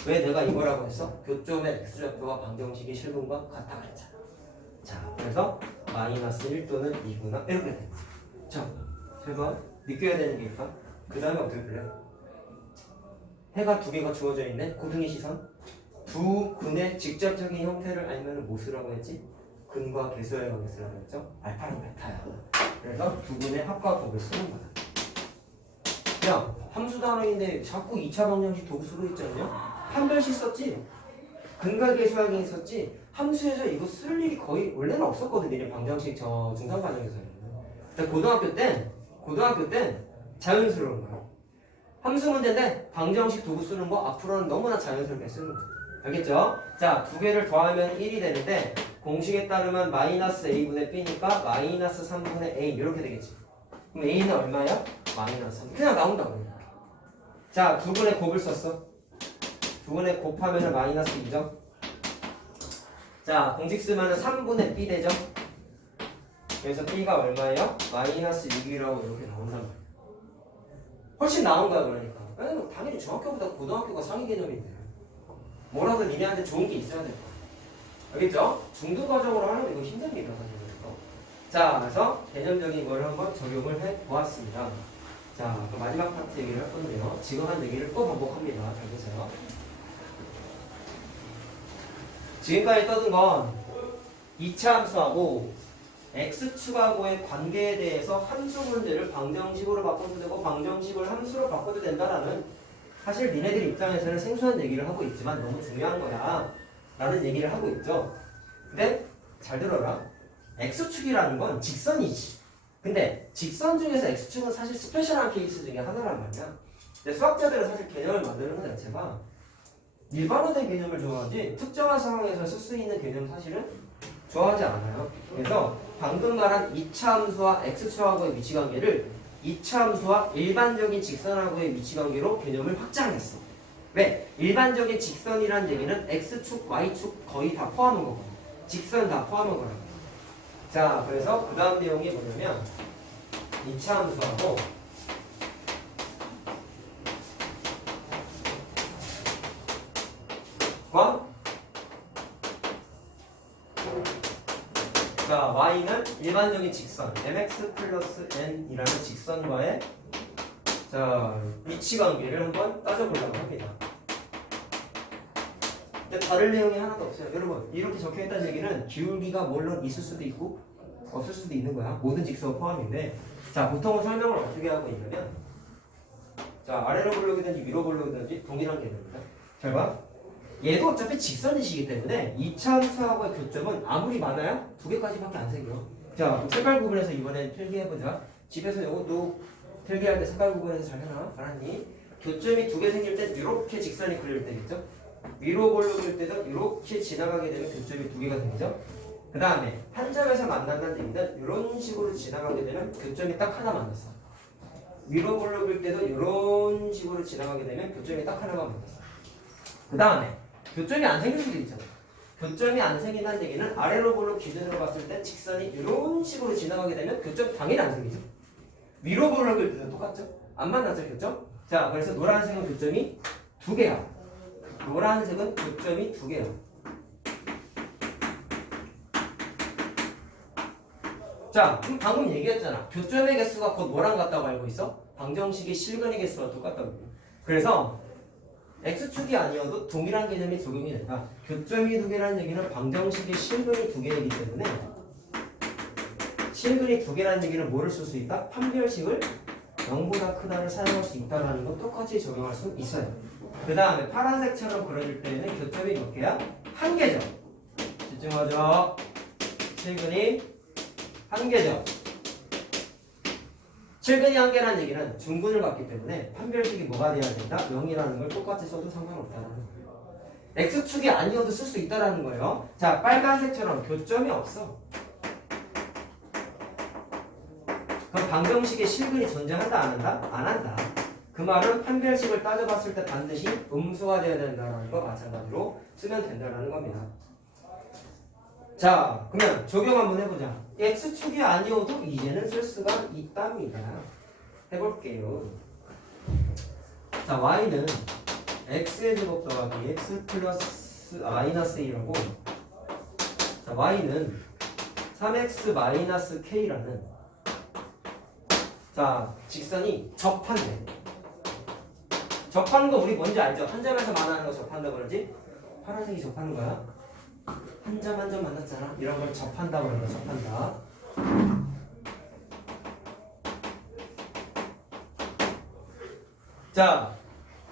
왜 내가 이거라고 했어? 교점의 x좌표와 방정식이 실근과 같다 그랬잖아. 자, 그래서 마이너스 1 또는 2구나 이렇게 돼. 자, 제가 느껴야 되는 게 있다. 그 다음에 어떻게 될래? 해가 두 개가 주어져 있네. 고등의 시선. 두 근의 직접적인 형태를 알면 뭐 쓰라고 했지? 근과 계수의 관계 쓰라고 했죠? 알파랑 베타야. 그래서 두 근의 합과 곱을 쓰는 거야. 야, 함수 단원인데 자꾸 2차 방정식 도구수로 있지 않냐? 한 번씩 썼지? 근과 계수하기 있었지? 함수에서 이거 쓸 일이 거의 원래는 없었거든. 이런 방정식 저 중3 과정에서는. 근데 고등학교 땐 자연스러운 거야. 함수 문제인데 방정식 도구 쓰는 거 앞으로는 너무나 자연스럽게 쓰는 거야. 알겠죠? 자, 두 개를 더하면 1이 되는데 공식에 따르면 마이너스 a분의 b니까 마이너스 3분의 a 이렇게 되겠지. 그럼 a는 얼마야? 마이너스 3. 그냥 나온다고. 자, 두 분의 곱을 썼어. 두 분의 곱하면 마이너스 2죠. 자, 공식 쓰면 3분의 b 되죠. 그래서 b가 얼마예요? 마이너스 6이라고 이렇게 나온단 말이야. 훨씬 나은 거야 그러니까. 당연히 중학교보다 고등학교가 상위 개념인데 뭐라도 니네한테 좋은 게 있어야 될 거야. 알겠죠? 중등 과정으로 하려면 이거 힘듭니다. 자, 그래서 개념적인 걸 한번 적용을 해보았습니다. 자, 그 마지막 파트 얘기를 할 건데요. 지금 한 얘기를 또 반복합니다. 잘 보세요. 지금까지 떠든 건 2차 함수하고 x축하고의 관계에 대해서 함수 문제를 방정식으로 바꿔도 되고 방정식을 함수로 바꿔도 된다라는 사실 니네들 입장에서는 생소한 얘기를 하고 있지만 너무 중요한 거야 라는 얘기를 하고 있죠. 근데 잘 들어라. x축이라는 건 직선이지. 근데 직선 중에서 x축은 사실 스페셜한 케이스 중에 하나란 말이야. 근데 수학자들은 사실 개념을 만드는 것 자체가 일반화된 개념을 좋아하지 특정한 상황에서 쓸 수 있는 개념 사실은 좋아하지 않아요. 그래서 방금 말한 2차 함수와 x축하고의 위치관계를 2차 함수와 일반적인 직선하고의 위치관계로 개념을 확장했어. 왜? 일반적인 직선이란 얘기는 x축, y축 거의 다 포함한 거거든. 직선 다 포함한 거라고. 자, 그래서 그 다음 내용이 뭐냐면 2차 함수하고 자, y는 일반적인 직선 mx 플러스 n이라는 직선과의 자, 위치 관계를 한번 따져보려고 합니다. 근데 다른 내용이 하나도 없어요. 여러분, 이렇게 적혀 있다는 얘기는 기울기가 물론 있을 수도 있고 없을 수도 있는 거야. 모든 직선 포함인데, 자, 보통은 설명을 어떻게 하고 있냐면, 자, 아래로 볼록이든지 위로 볼록이든지 동일한 개념입니다. 잘 봐. 얘도 어차피 직선이시기 때문에 2차 함수하고의 교점은 아무리 많아야 2개까지밖에 안 생겨. 자, 색깔 구분해서 이번엔 필기해보자. 집에서 이것도 필기할 때 색깔 구분해서 잘 해놔. 알았니? 교점이 2개 생길 때 이렇게 직선이 그릴 때겠죠? 위로 볼록일 때도 이렇게 지나가게 되면 교점이 2개가 생기죠? 그 다음에 한 점에서 만난다는 얘기는 이런 식으로 지나가게 되면 교점이 딱 하나 만났어. 위로 볼록일 때도 이런 식으로 지나가게 되면 교점이 딱 하나만 만났어. 그 다음에 교점이 안 생길 수도 있잖아. 교점이 안 생긴다는 얘기는 아래로 볼록 기준으로 봤을 때 직선이 이런 식으로 지나가게 되면 교점 당연히 안 생기죠. 위로 볼록일 때도 똑같죠. 안 만났죠, 교점? 자, 그래서 노란색은 교점이 2개야. 노란색은 교점이 2개야. 자, 그럼 방금 얘기했잖아. 교점의 개수가 곧 뭐랑 같다고 알고 있어? 방정식의 실근의 개수와 똑같다고. 그래서 x축이 아니어도 동일한 개념이 적용이 된다. 교점이 2개라는 얘기는 방정식의 실근이 2개이기 때문에 실근이 2개라는 얘기는 뭐를 쓸 수 있다? 판별식을 0보다 크다를 사용할 수 있다는 건 똑같이 적용할 수 있어요. 그 다음에 파란색처럼 그려질 때는 교점이 몇 개야? 1개죠. 집중하죠. 실근이 1개죠. 실근이 1개라는 얘기는 중근을 갖기 때문에 판별식이 뭐가 돼야 된다? 0이라는 걸 똑같이 써도 상관없다는 거예요. x축이 아니어도 쓸 수 있다는 거예요. 자, 빨간색처럼 교점이 없어. 그럼 방정식에 실근이 존재한다 안 한다? 안 한다. 그 말은 판별식을 따져봤을 때 반드시 음수가 돼야 된다는 거 마찬가지로 쓰면 된다는 겁니다. 자, 그러면 적용 한번 해보자. x축이 아니어도 이제는 쓸 수가 있답니다. 해볼게요. 자, y는 x의 제곱 더하기 x 플러스 마이너스 1이라고. 자, y는 3x 마이너스 k라는 자, 직선이 접한대. 접하는 거 우리 뭔지 알죠? 한 점에서 만나는 거 접한다고 그러지? 파란색이 접하는 거야. 한 점 한 점 만났잖아. 이런 걸 접한다고 그러는 거야. 접한다. 자,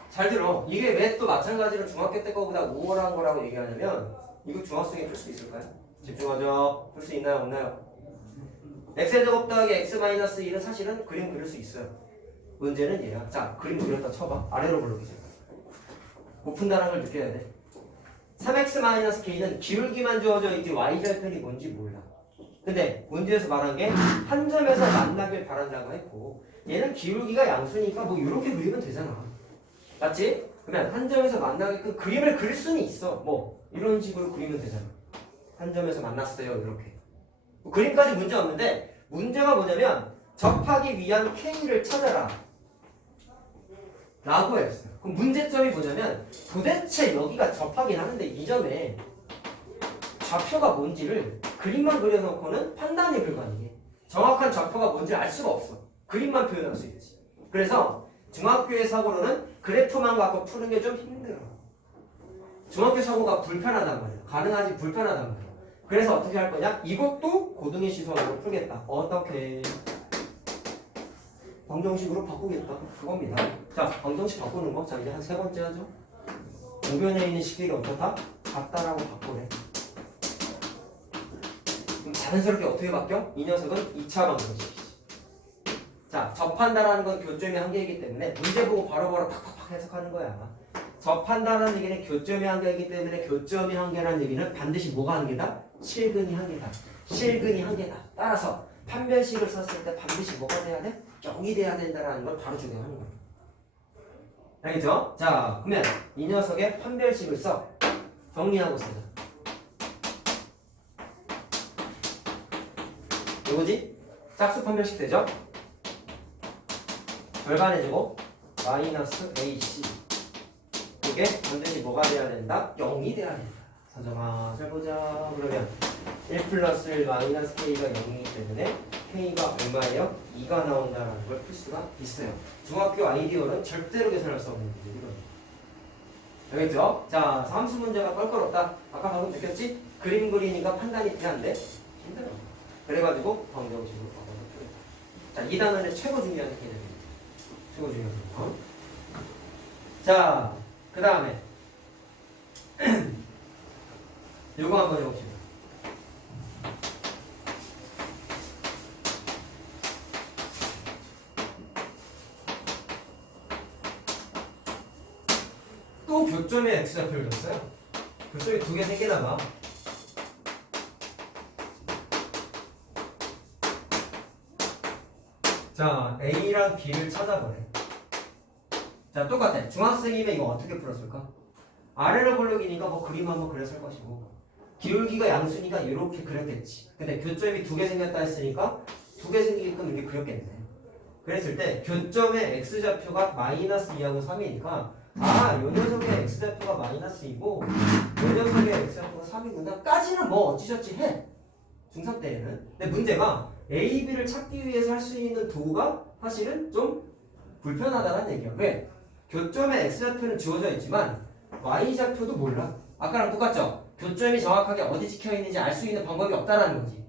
잘 들어. 이게 왜 또 마찬가지로 중학교 때 거보다 우월한 거라고 얘기하냐면 이거 중학생이 풀 수 있을까요? 집중하죠. 풀 수 있나요? 없나요? x의 제곱 더하기 x 마이너스 1은 사실은 그림 그릴 수 있어요. 문제는 얘야. 자, 그림 그렸다 쳐봐. 아래로 볼록이지. 못 푼다는 걸 느껴야 돼. 3x-k는 기울기만 주어져 있지 y절편이 뭔지 몰라. 근데 문제에서 말한 게 한 점에서 만나길 바란다고 했고 얘는 기울기가 양수니까 뭐 이렇게 그리면 되잖아. 맞지? 그러면 한 점에서 만나게끔 그림을 그릴 수는 있어. 뭐 이런 식으로 그리면 되잖아. 한 점에서 만났어요. 이렇게. 뭐 그림까지 문제 없는데 문제가 뭐냐면 접하기 위한 k를 찾아라 라고 했어요. 그럼 문제점이 뭐냐면 도대체 여기가 접하긴 하는데 이 점에 좌표가 뭔지를 그림만 그려놓고는 판단이 불가능해. 정확한 좌표가 뭔지 알 수가 없어. 그림만 표현할 수 있지. 그래서 중학교의 사고로는 그래프만 갖고 푸는 게 좀 힘들어. 중학교 사고가 불편하단 말이야. 가능하지 불편하단 말이야. 그래서 어떻게 할 거냐? 이것도 고등의 시선으로 풀겠다. 어떻게? 방정식으로 바꾸겠다. 그겁니다. 자, 방정식 바꾸는 거. 자, 이제 한 3번째 하죠. 우변에 있는 식이 어떻다? 같다라고 바꾸래. 그럼 자연스럽게 어떻게 바뀌어? 이 녀석은 2차 방정식이지. 자, 접한다라는 건 교점이 한 개이기 때문에 문제 보고 바로바로 팍팍팍 해석하는 거야. 접한다라는 얘기는 교점이 한 개이기 때문에 교점이 한 개라는 얘기는 반드시 뭐가 한 개다? 실근이 한 개다. 실근이 한 개다. 따라서 판별식을 썼을 때 반드시 뭐가 돼야 돼? 0이 돼야 된다는 걸 바로 적용하는 거예요. 알겠죠? 자, 그러면 이 녀석의 판별식을 써. 정리하고 쓰자. 이거지? 짝수 판별식 되죠? 절반의 제곱 마이너스 AC. 이게 반드시 뭐가 돼야 된다? 0이 돼야 된다. 사정아 잘 보자. 그러면 1 플러스 1 마이너스 K가 0이기 때문에 K가 얼마예요? 2가 나온다는 걸 풀 수가 있어요. 중학교 아이디어는 절대로 계산할 수 없는 문제거든요. 알겠죠? 자, 함수 문제가 껄끄럽다. 아까 방금 느꼈지? 그림 그리니까 판단이 필요한데 힘들어. 그래가지고 방정식으로 바꿔서 자, 2단원의 최고 중요한 개념입니다. 최고 중요한 개념. 자, 그 다음에 요거 한번 해봅시다. 또 교점의 x좌표를 줬어요. 교점이 2개, 3개 남아. 자, A랑 B를 찾아보래. 자, 똑같아. 중학생이면 이거 어떻게 풀었을까? 아래로 볼록이니까 뭐 그림 한번 그렸을 것이고, 기울기가 양수니까 이렇게 그렸겠지. 근데 교점이 2개 생겼다 했으니까 2개 생기게끔 이렇게 그렸겠네. 그랬을 때 교점의 x좌표가 마이너스 2하고 3이니까 아, 요 녀석의 x좌표가 마이너스 2고 요 녀석의 x좌표가 3이구나 까지는 뭐 어찌저찌 해. 중3 때에는. 근데 문제가 A, B를 찾기 위해서 할 수 있는 도구가 사실은 좀 불편하다는 얘기야. 왜? 교점의 x좌표는 주어져 있지만 y좌표도 몰라. 아까랑 똑같죠? 교점이 정확하게 어디 찍혀 있는지 알 수 있는 방법이 없다는 거지.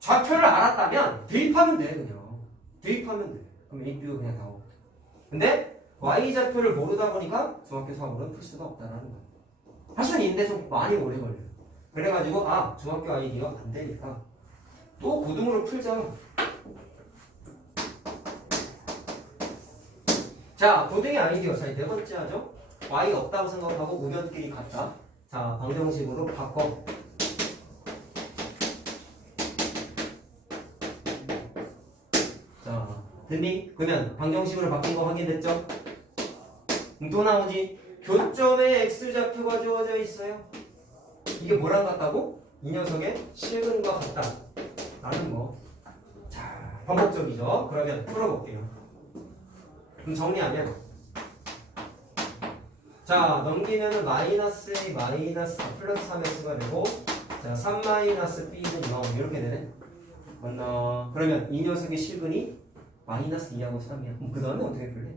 좌표를 알았다면 대입하면 돼. 그냥 대입하면 돼. 그럼 A, B가 그냥 나오고. 근데 y좌표를 모르다 보니까 중학교 수학으로는 풀 수가 없다는 거야. 할 수는 있는데 좀 많이 오래 걸려. 그래가지고 아, 중학교 아이디어 안 되니까 또 고등으로 풀자. 자, 고등의 아이디어. 자, 네 번째 하죠. y 없다고 생각하고 우변끼리 같다. 자, 방정식으로 바꿔. 자, 됐니? 그러면 방정식으로 바뀐 거 확인됐죠? 또 나오지? 교점에 x좌표가 주어져 있어요. 이게 뭐랑 같다고? 이 녀석의 실근과 같다. 라는 거. 자, 반복적이죠? 그러면 풀어볼게요. 그럼 정리하면 자, 넘기면은 마이너스 A 마이너스 플러스 3x가 되고 자, 3 마이너스 b는 0 이렇게 되네. 맞나? 그러면 이 녀석의 실근이 마이너스 2하고 3이야. 그럼 그 다음에 어떻게 풀래?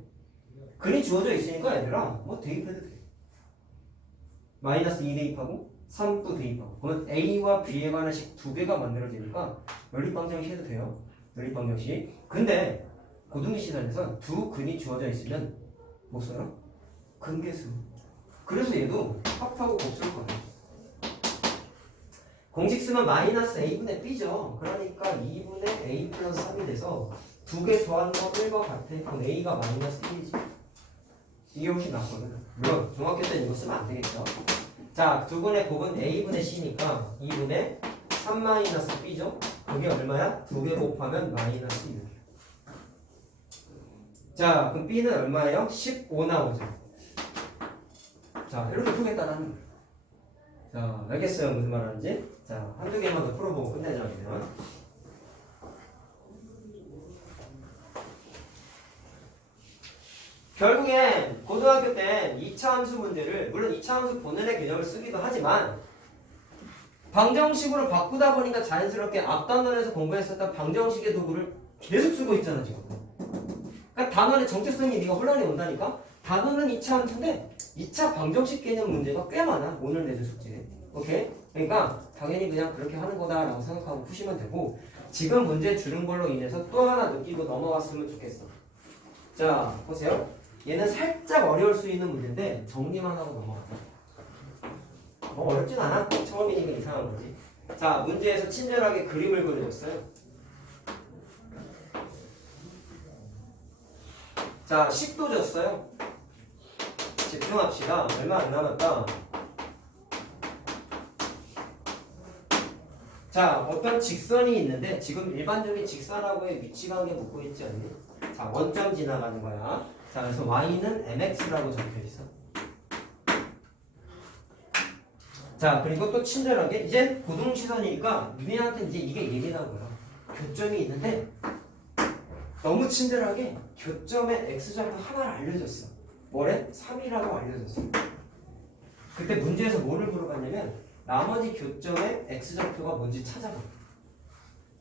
근이 주어져 있으니까 얘들아 뭐 대입해도 돼. 마이너스 2 대입하고 3도 대입하고 그러면 A와 B에 관한 식 2개가 만들어지니까 연립방정식 해도 돼요. 연립방정식. 근데 고등이 시간에선 두 근이 주어져 있으면 뭐 써요? 근계수. 그래서 얘도 합하고 곱쓸 거예요. 공식 쓰면 마이너스 A분의 B죠. 그러니까 2분의 A 플러스 3이 돼서 2개 더한 거 1과 같아. 그럼 A가 마이너스 1이지. 이게 훨씬 낫거든. 물론 중학교 때는 이거 쓰면 안 되겠죠. 자, 두 분의 곱은 A분의 C니까 2분의 3 마이너스 B죠. 그게 얼마야? 2개 곱하면 마이너스 6. 자, 그럼 B는 얼마예요? 15 나오죠. 자, 이렇게 풀겠다라는 거예요. 자, 알겠어요? 무슨 말 하는지? 자, 한두 개만 더 풀어보고 끝내자, 그러면. 결국엔 고등학교 때 2차 함수 문제를, 물론 2차 함수 본연의 개념을 쓰기도 하지만 방정식으로 바꾸다 보니까 자연스럽게 앞단원에서 공부했었던 방정식의 도구를 계속 쓰고 있잖아, 지금. 그러니까 단원의 정체성이 네가 혼란이 온다니까? 단원은 2차 함수인데 2차 방정식 개념 문제가 꽤 많아. 오늘 내줄 숙제에. 오케이? 그러니까 당연히 그냥 그렇게 하는 거다라고 생각하고 푸시면 되고 지금 문제 주는 걸로 인해서 또 하나 느끼고 넘어갔으면 좋겠어. 자, 보세요. 얘는 살짝 어려울 수 있는 문제인데 정리만 하고 넘어가자. 뭐 어렵진 않아. 처음이니까 이상한 거지. 자, 문제에서 친절하게 그림을 그려줬어요. 자, 10도 줬어요. 집중합시다. 얼마 안 남았다. 자, 어떤 직선이 있는데 지금 일반적인 직선하고의 위치관계 묻고 있지 않니? 자, 원점 지나가는 거야. 자, 그래서 y는 mx라고 적혀있어. 자, 그리고 또 친절하게 이제 고등시선이니까 유리한테 이제 이게 예민한 거야. 교점이 있는데 너무 친절하게 교점의 x좌표 하나를 알려줬어. 뭐래? 3이라고 알려줬어. 그때 문제에서 뭐를 물어봤냐면 나머지 교점의 x좌표가 뭔지 찾아봐.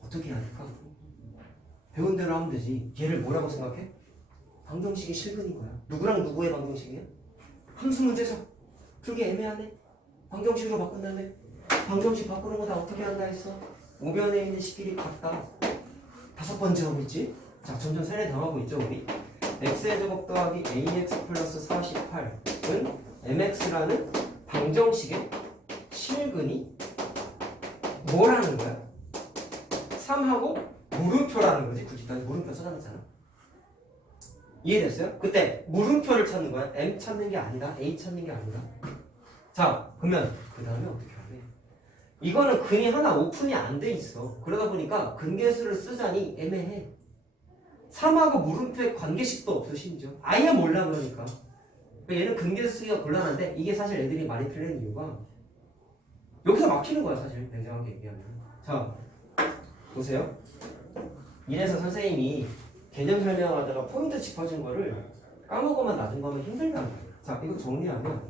어떻게 해야 될까? 배운 대로 하면 되지. 얘를 뭐라고 생각해? 방정식의 실근인 거야. 누구랑 누구의 방정식이야? 함수 문제죠. 풀기 애매하네. 방정식으로 바꾼다며. 방정식 바꾸는 거 다 어떻게 한다 했어? 우변에 있는 식끼리 같다. 5번째 하고 있지? 자, 점점 세뇌 당하고 있죠, 우리? x의 제곱 더하기 ax 플러스 48은 mx라는 방정식의 실근이 뭐라는 거야? 3하고 물음표라는 거지. 굳이 난 물음표 써놨잖아. 이해됐어요? 그때 물음표를 찾는 거야. m 찾는 게 아니다. a 찾는 게 아니다. 자, 그러면 그 다음에 어떻게 하래? 이거는 근이 하나 오픈이 안 돼 있어. 그러다 보니까 근계수를 쓰자니 애매해. 3하고 물음표에 관계식도 없어. 심지어 아예 몰라. 그러니까 얘는 근계수 쓰기가 곤란한데 이게 사실 애들이 많이 틀리는 이유가 여기서 막히는 거야. 사실 냉정하게 얘기하면. 자, 보세요. 이래서 선생님이 개념 설명하다가 포인트 짚어준 거를 까먹으면 낮은 거면 힘들다는 거예요. 자, 이거 정리하면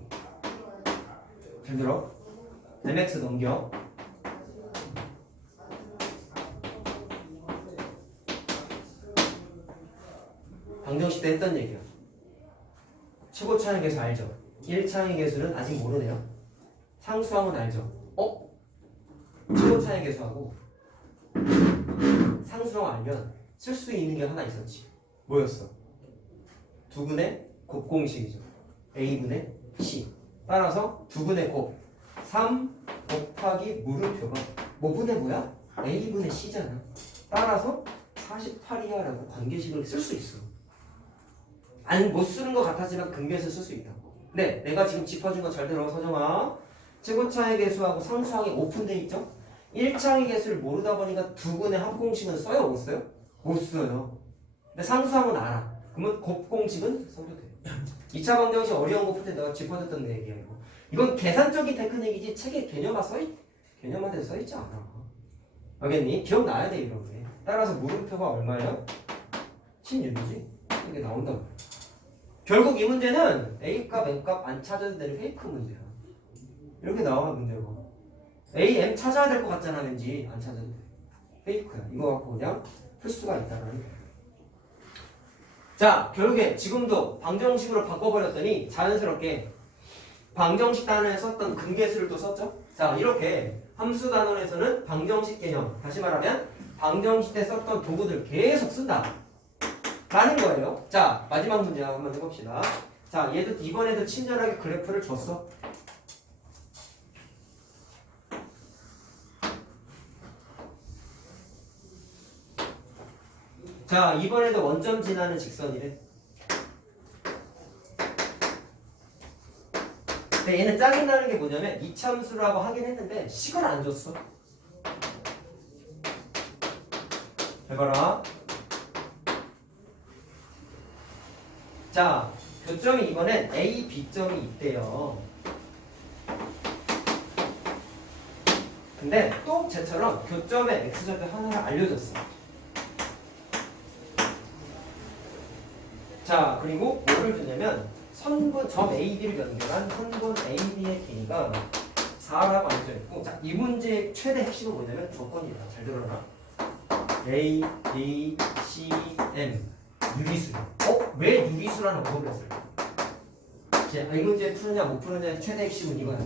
잘 들어. mx 넘겨. 방정식 때 했던 얘기야. 최고 차항의 계수 알죠? 1차항의 계수는 아직 모르네요. 상수항은 알죠? 최고 차항의 계수하고 상수항 알면 쓸 수 있는 게 하나 있었지. 뭐였어? 두근의 곱공식이죠. a분의 c. 따라서 두근의 곱 3 곱하기 물음표가 뭐분의 뭐야? a분의 c잖아. 따라서 48이야 라고 관계식을 쓸 수 있어. 아니 못 쓰는 것 같았지만 근계수 쓸 수 있다. 네, 내가 지금 짚어준 거 잘 들어. 서정아. 최고차의 계수하고 상수항이 오픈돼 있죠? 1차의 계수를 모르다 보니까 두근의 합공식은 써요? 못 써요? 못 써요. 근데 상수항은 알아. 그러면 곱공식은 써도 돼. 2차 방정식 어려운 거 풀 때 내가 짚어줬던 내 얘기야. 이건 계산적인 테크닉이지 책에 개념한테 써있지 않아. 알겠니? 기억나야 돼 이런 게. 따라서 물음표가 얼마예요? 16이지? 이게 나온다고. 결국 이 문제는 A값, M값 안 찾아도 되는 페이크 문제야. 이렇게 나와 문제가. A, M 찾아야 될 것 같잖아. 왠지 안 찾아도 돼. 페이크야. 이거 갖고 그냥 풀 수가 있다는 거야. 자, 결국에 지금도 방정식으로 바꿔버렸더니 자연스럽게 방정식 단원에 썼던 근계수를 또 썼죠. 자, 이렇게 함수 단원에서는 방정식 개념, 다시 말하면 방정식 때 썼던 도구들 계속 쓴다 라는 거예요. 자, 마지막 문제 한번 해봅시다. 자, 얘도 이번에도 친절하게 그래프를 줬어. 자, 이번에도 원점 지나는 직선이래. 근데 얘는 짜증나는 게 뭐냐면 이참수라고 하긴 했는데 식을 안 줬어. 잘 봐라. 자, 교점이 이번엔 A, B점이 있대요. 근데 또 쟤처럼 교점의 X좌표 하나를 알려줬어. 자, 그리고 뭐를 주냐면 선분 점 AB를 연결한 선분 AB의 길이가 4라고 알려져있고, 자, 이 문제의 최대 핵심은 뭐냐면 조건이다. 잘 들어라. A, B, C, M 유리수. 왜 유리수라는 언어를 했을까? 이 문제 푸느냐 못 푸느냐의 최대 핵심은 이거야.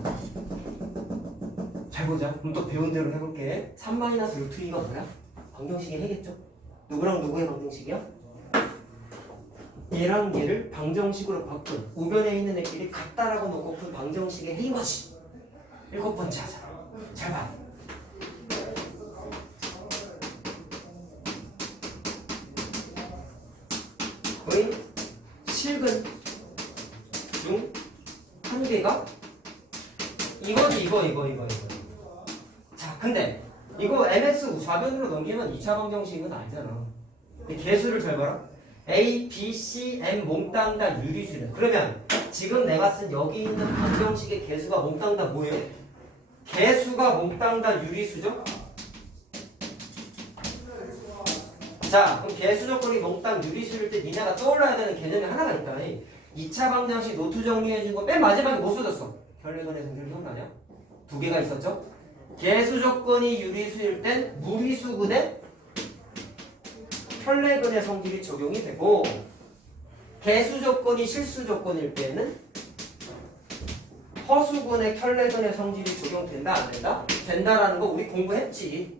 잘 보자. 그럼 또 배운 대로 해볼게. 3-루트 2가 뭐야? 방정식이 해겠죠? 누구랑 누구의 방정식이야? 얘랑 얘를 방정식으로 바꾼 우변에 있는 애끼리 같다라고 놓고 푼 방정식의 해이것이 7번째 하자. 잘 봐. 의 실근 중 한 개가 이거지. 이거. 자, 근데 이거 mx 좌변으로 넘기면 2차 방정식은 아니잖아. 개수를 잘 봐라. A, B, C, M 몽땅 다 유리수래. 그러면 지금 내가 쓴 여기 있는 방정식의 개수가 몽땅 다 뭐예요? 개수가 몽땅 다 유리수죠? 자, 그럼 개수 조건이 몽땅 유리수일 때 니네가 떠올라야 되는 개념이 하나가 있다. 2차 방정식 노트 정리해준 거 맨 마지막에 못 써줬어. 혈내근의 성질 기억나냐? 두 개가 있었죠? 개수 조건이 유리수일 땐 무리수근의 혈내근의 성질이 적용이 되고, 개수 조건이 실수 조건일 때는 허수근의 혈내근의 성질이 적용된다 안 된다? 된다라는 거 우리 공부했지.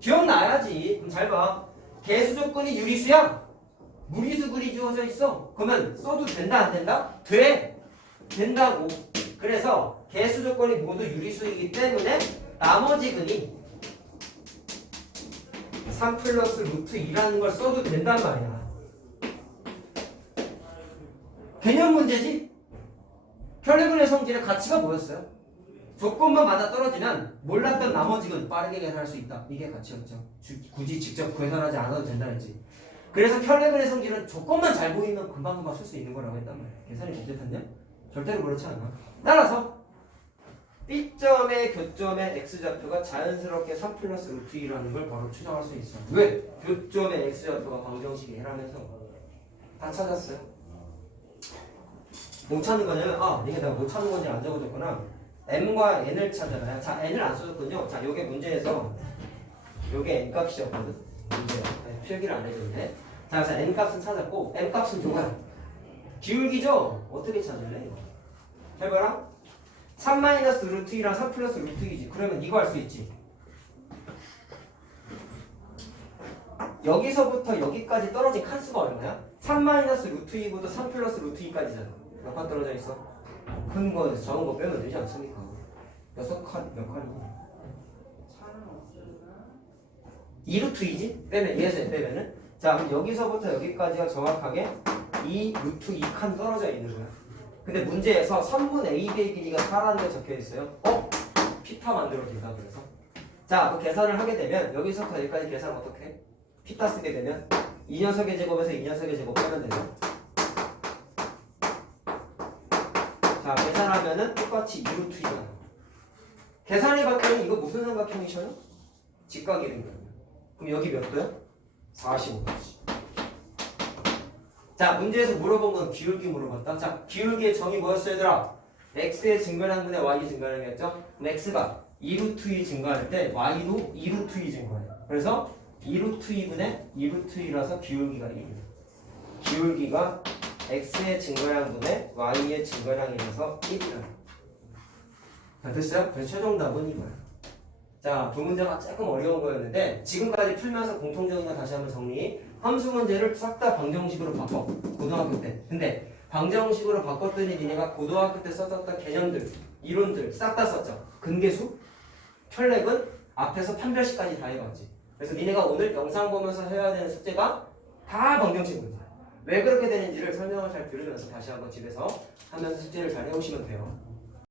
기억나야지. 그럼 잘 봐. 개수 조건이 유리수야? 무리수근이 주어져 있어? 그러면 써도 된다 안 된다? 돼! 된다고. 그래서 개수 조건이 모두 유리수이기 때문에 나머지 근이 3 플러스 루트 2라는 걸 써도 된단 말이야. 개념 문제지? 혈내근의 성질의 가치가 뭐였어요? 조건만 맞아 떨어지면 몰랐던 나머지 근 빠르게 계산할 수 있다. 이게 가치였죠. 굳이 직접 계산하지 않아도 된다 했지. 그래서 혈내근의 성질은 조건만 잘 보이면 금방금방 쓸 수 있는 거라고 했단 말이야. 계산이 복잡했냐? 절대로 그렇지 않아. 따라서 B점의 교점의 X좌표가 자연스럽게 3 플러스 루트 2라는 걸 바로 추정할 수 있어. 왜? 교점의 X좌표가 방정식이 해라면서 다 찾았어요. 못 찾는 거냐면 이게 내가 못 찾는 건지 안 적어줬구나. M과 N을 찾아놔요. 자, N을 안 써줬군요. 자, 요게 문제에서 요게 N 값이었거든. 문제 필기를 안 해줬는데. 자, 그래서 N 값은 찾았고 M 값은 누가? 기울기죠? 어떻게 찾을래? 해봐라. 3 마이너스 루트 2랑 3 플러스 루트 2지. 그러면 이거 할 수 있지. 여기서부터 여기까지 떨어진 칸수가 얼마야? 3 마이너스 루트 2보다 3 플러스 루트 2까지잖아. 몇 칸 떨어져 있어? 큰 거에서 적은 거 빼면 되지 않습니까? 6칸, 몇 칸이야? 2루트 2지? 빼면, 얘에서 빼면은? 자, 그럼 여기서부터 여기까지가 정확하게 2 루트 2칸 떨어져 있는 거야. 근데 문제에서 선분 AB의 길이가 4라는 게 적혀 있어요. 피타 만들어진다, 그래서. 자, 그 계산을 하게 되면, 여기서부터 여기까지 계산 어떻게 해? 피타 쓰게 되면, 이 녀석의 제곱에서 이 녀석의 제곱 빼면 되죠. 자, 계산하면은 똑같이 2루트 2가 나와. 계산해 봤더니 이거 무슨 삼각형이셔요? 직각이거든요. 그럼 여기 몇 도야? 45도지. 자, 문제에서 물어본 건 기울기 물어봤다. 자, 기울기의 정의 뭐였어, 얘들아? x의 증가량분의 y 증가량이었죠? 그럼 x가 2루트 2 증가할 때 y도 2루트 2 증가해요. 그래서 2루트 2분의 2루트 2라서 기울기가 1이에요. 기울기가 x의 증가량분의 y의 증가량이라서 1이라. 자, 됐어요? 그래서 최종 답은 이거야. 자, 두 문제가 조금 어려운 거였는데 지금까지 풀면서 공통적인 거 다시 한번 정리. 함수 문제를 싹 다 방정식으로 바꿔. 고등학교 때. 근데 방정식으로 바꿨더니 니네가 고등학교 때 썼던 개념들, 이론들 싹 다 썼죠. 근계수, 혈내근, 앞에서 판별식까지 다 해봤지. 그래서 니네가 오늘 영상 보면서 해야 되는 숙제가 다 방정식 문제야. 왜 그렇게 되는지를 설명을 잘 들으면서 다시 한번 집에서 하면서 숙제를 잘 해오시면 돼요.